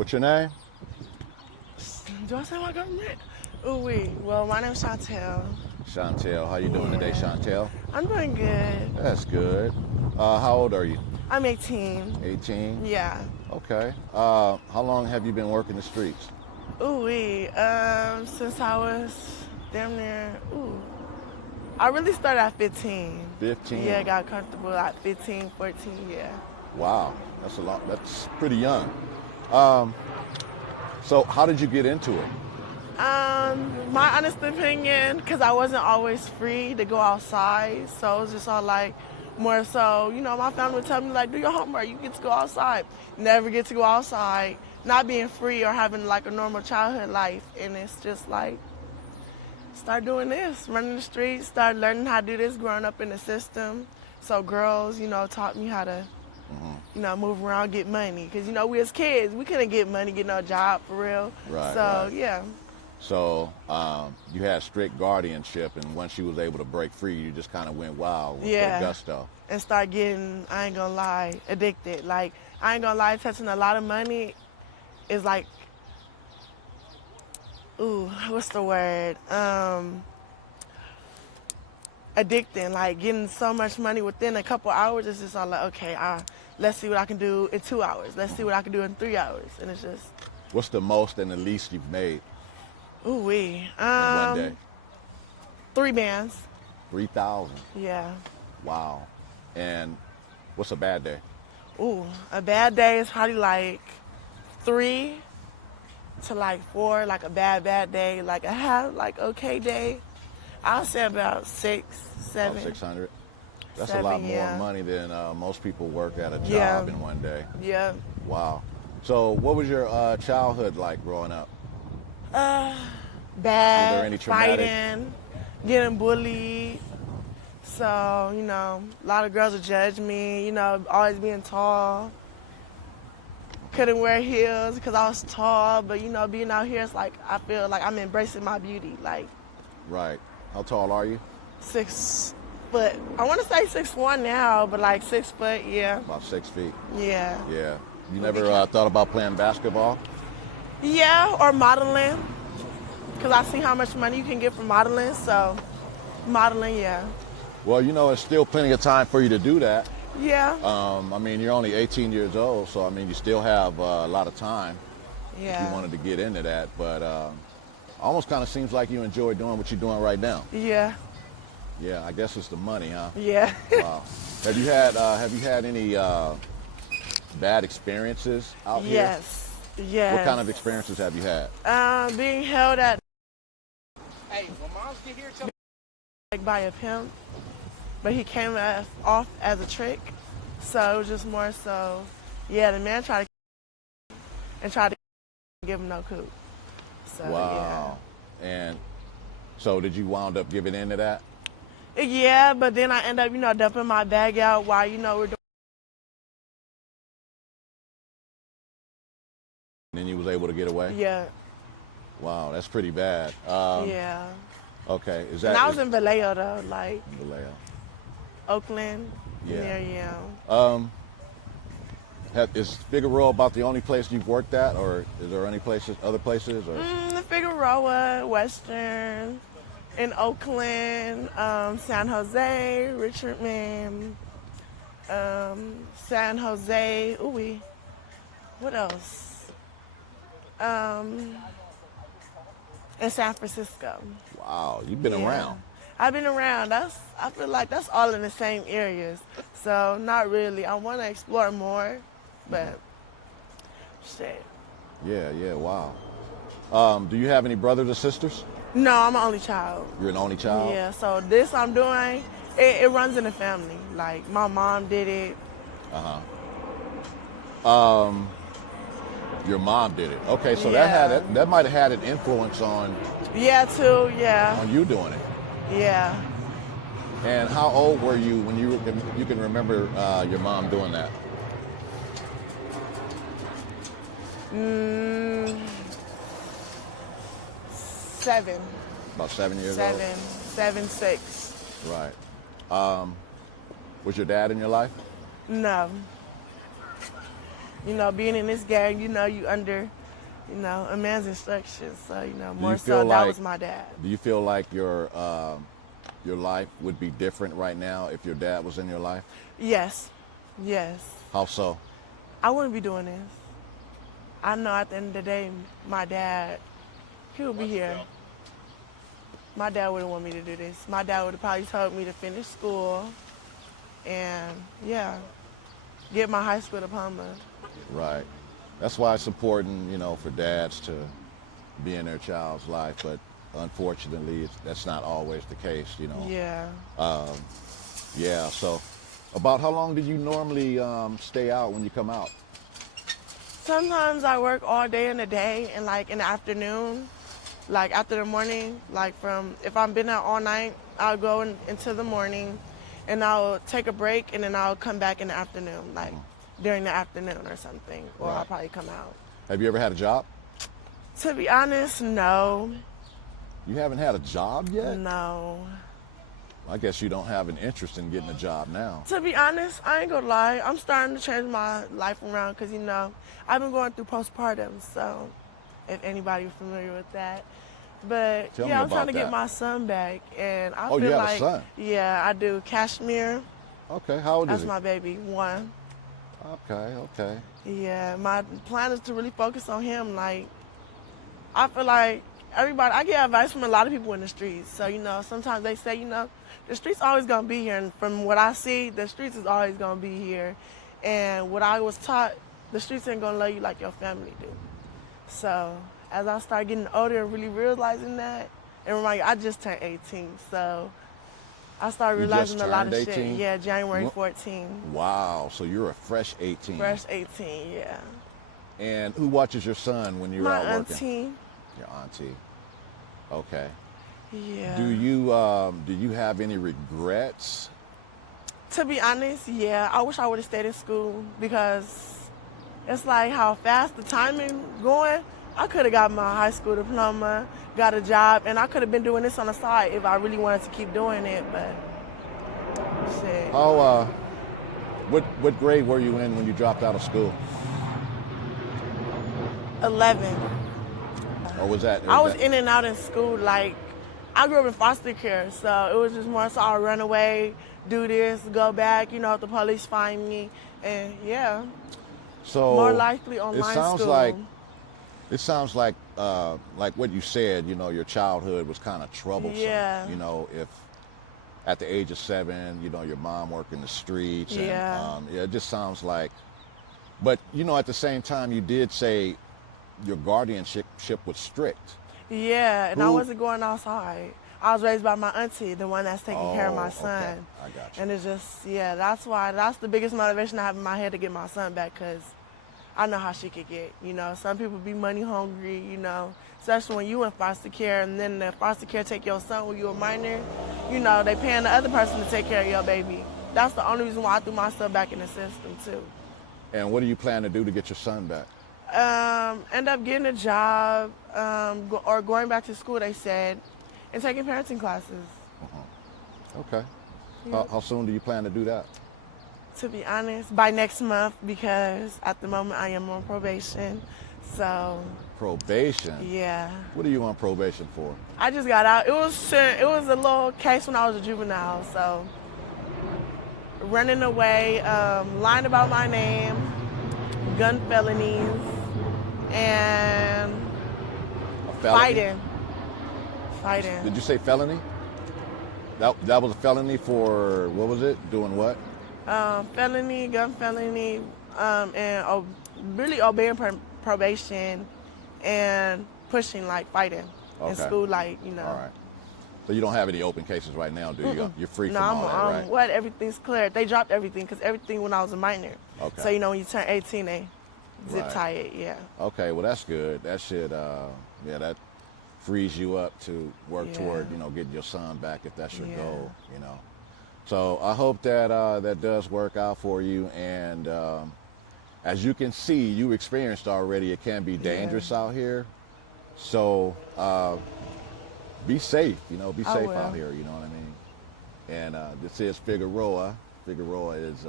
What's your name? Do I say my government? Ooh, wee. Well, my name's Shontell. Chantel. How you doing today, Chantel? I'm doing good. That's good. How old are you? I'm 18. 18? Yeah. Okay. How long have you been working the streets? Ooh, wee. Since I was damn near, I really started at 15. 15? Yeah, got comfortable at 15, 14, yeah. Wow. That's a lot. That's pretty young. So how did you get into it? My honest opinion, because I wasn't always free to go outside, so it was just all like, more so, my family would tell me like, do your homework, you get to go outside. Never get to go outside, not being free or having like a normal childhood life, and it's just like, start doing this, running the streets, start learning how to do this, growing up in the system. So girls, taught me how to, move around, get money. Because, we as kids, we couldn't get money, get no job for real. Right, so, right. yeah. So you had strict guardianship, and once you was able to break free, you just kind of went wild with the gusto. And start getting, I ain't gonna lie, addicted. Like, I ain't gonna lie, touching a lot of money is like, what's the word? Addicting, like getting so much money within a couple hours. It's just all like, okay, let's see what I can do in 2 hours. Let's see what I can do in 3 hours. And it's just. What's the most and the least you've made In one day? 3 bands. 3,000. Yeah. Wow. And what's a bad day? A bad day is probably like 3 to like 4, like a bad day. Like a half, like okay day, I'll say about 6, 7. About 600. That's 7, a lot more money than most people work at a job Yeah. in one day. Yeah. Wow. So what was your childhood like growing up? Bad. Was there any traumatic? Fighting, getting bullied. So, a lot of girls would judge me, always being tall. Couldn't wear heels because I was tall, but, being out here, it's like, I feel like I'm embracing my beauty, like. Right. How tall are you? 6 foot. I want to say 6'1" now, but like 6 foot, yeah. About 6 feet. Yeah. Yeah. You never thought about playing basketball? Yeah, or modeling, because I see how much money you can get from modeling, so modeling, yeah. Well, it's still plenty of time for you to do that. Yeah. You're only 18 years old, so, you still have a lot of time if you wanted to get into that. But almost kind of seems like you enjoy doing what you're doing right now. Yeah. Yeah, I guess it's the money, huh? Yeah. Wow. Have you had any bad experiences out here? Yes. Yes. What kind of experiences have you had? Being held at Hey, when moms get here, tell like by a pimp, but he came off as a trick, so it was just more so, the man tried to give him no coup. So, Wow. And so did you wound up giving in to that? Yeah, but then I end up, dumping my bag out while, we're doing. And then you was able to get away? Yeah. Wow, that's pretty bad. Yeah. Okay, is And that? I was in Vallejo though, like Vallejo. Oakland. Yeah. Yeah. Is Figueroa about the only place you've worked at, or is there any other places? Or? Figueroa, Western, in Oakland, San Jose, Richmond, San Jose. What else? In San Francisco. Wow, you've been around. I've been around. I feel like that's all in the same areas. So not really. I want to explore more, but shit. Yeah, wow. Do you have any brothers or sisters? No, I'm an only child. You're an only child? Yeah, so this I'm doing, it runs in the family. Like my mom did it. Your mom did it. Okay, so Yeah. that might have had an influence on Yeah, too, yeah. on you doing it. Yeah. And how old were you when you can remember your mom doing that? 7. About 7 years old? 7, 6. Right. Was your dad in your life? No. You know, being in this gang, you know, you under, you know, a man's instructions. So, you know, more so that was my dad. Do you feel like your life would be different right now if your dad was in your life? Yes. Yes. How so? I wouldn't be doing this. I know at the end of the day, my dad, he would be here. My dad wouldn't want me to do this. My dad would have probably told me to finish school and, yeah, get my high school diploma. Right. That's why it's important, you know, for dads to be in their child's life, but unfortunately, that's not always the case, you know. Yeah. Yeah, so about how long do you normally stay out when you come out? Sometimes I work all day in the day and like in the afternoon, like after the morning, like if I've been out all night, I'll go into the morning and I'll take a break and then I'll come back in the afternoon, like during the afternoon or something, or Right. I'll probably come out. Have you ever had a job? To be honest, no. You haven't had a job yet? No. I guess you don't have an interest in getting a job now. To be honest, I ain't gonna lie. I'm starting to change my life around because, you know, I've been going through postpartum, so if anybody's familiar with that. But Tell me yeah, I'm trying about to get that. my son back, and I Oh, feel you have a like son? yeah, I do. Kashmir, Okay, how old that's is he? my baby, 1. Okay. Yeah, my plan is to really focus on him. Like, I feel like I get advice from a lot of people in the streets. So, you know, sometimes they say, you know, the streets always gonna be here. And from what I see, the streets is always gonna be here. And what I was taught, the streets ain't gonna love you like your family do. So, as I start getting older and really realizing that, and remember, I just turned 18. So, I started You just realizing a lot of turned shit. 18? Yeah, January 14. Wow, so you're a fresh 18. Fresh 18, yeah. And who watches your son when you're My out working? auntie. Your auntie. Okay. Yeah. Do you have any regrets? To be honest, yeah, I wish I would have stayed in school because it's like how fast the timing going. I could have got my high school diploma, got a job, and I could have been doing this on the side if I really wanted to keep doing it, but shit. How what grade were you in when you dropped out of school? 11. Or was that? I was in and out in school. Like, I grew up in foster care, so it was just more so I would run away, do this, go back, you know, if the police find me, and yeah. So more likely online it sounds school. It sounds like what you said, you know, your childhood was kind of troublesome. Yeah. You know, if at the age of 7, you know, your mom worked in the streets. Yeah. And, it just sounds like, but, you know, at the same time, you did say your guardianship was strict. Yeah, and I Who- wasn't going outside. I was raised by my auntie, the one that's taking care of my Oh, son. okay. I got you. And it's just, yeah, that's the biggest motivation I have in my head to get my son back, because I know how she could get. You know, some people be money hungry, you know, especially when you in foster care and then the foster care take your son when you a minor. You know, they paying the other person to take care of your baby. That's the only reason why I threw myself back in the system, too. And what do you plan to do to get your son back? End up getting a job or going back to school, they said, and taking parenting classes. Okay. Yeah. How soon do you plan to do that? To be honest, by next month, because at the moment I am on probation. So, Probation? yeah. What are you on probation for? I just got out. It was a little case when I was a juvenile. So, running away, lying about my name, gun felonies, and A felony? Fighting. Did you say felony? That was a felony for, what was it? Doing what? Felony, gun felony, and really obeying probation and pushing, like, fighting in Okay. school, like, you know. All right. So you don't have any open cases right now, do you? You're free from No, all that, right? what? Everything's cleared. They dropped everything because everything when I was a minor. Okay. So, you know, when you turn 18, they zip Right. tie it, yeah. Okay, well that's good. That should, that frees you up to work Yeah. toward, you know, getting your son back if that's your Yeah. goal, you know. So I hope that that does work out for you. And as you can see, you experienced already, it can be dangerous out here. So be safe, you know, be I safe will. out here, you know what I mean? And this is Figueroa. Figueroa is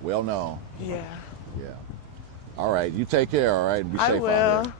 well known. Yeah. Yeah. All right, you take care. All right, and be I safe out will. here.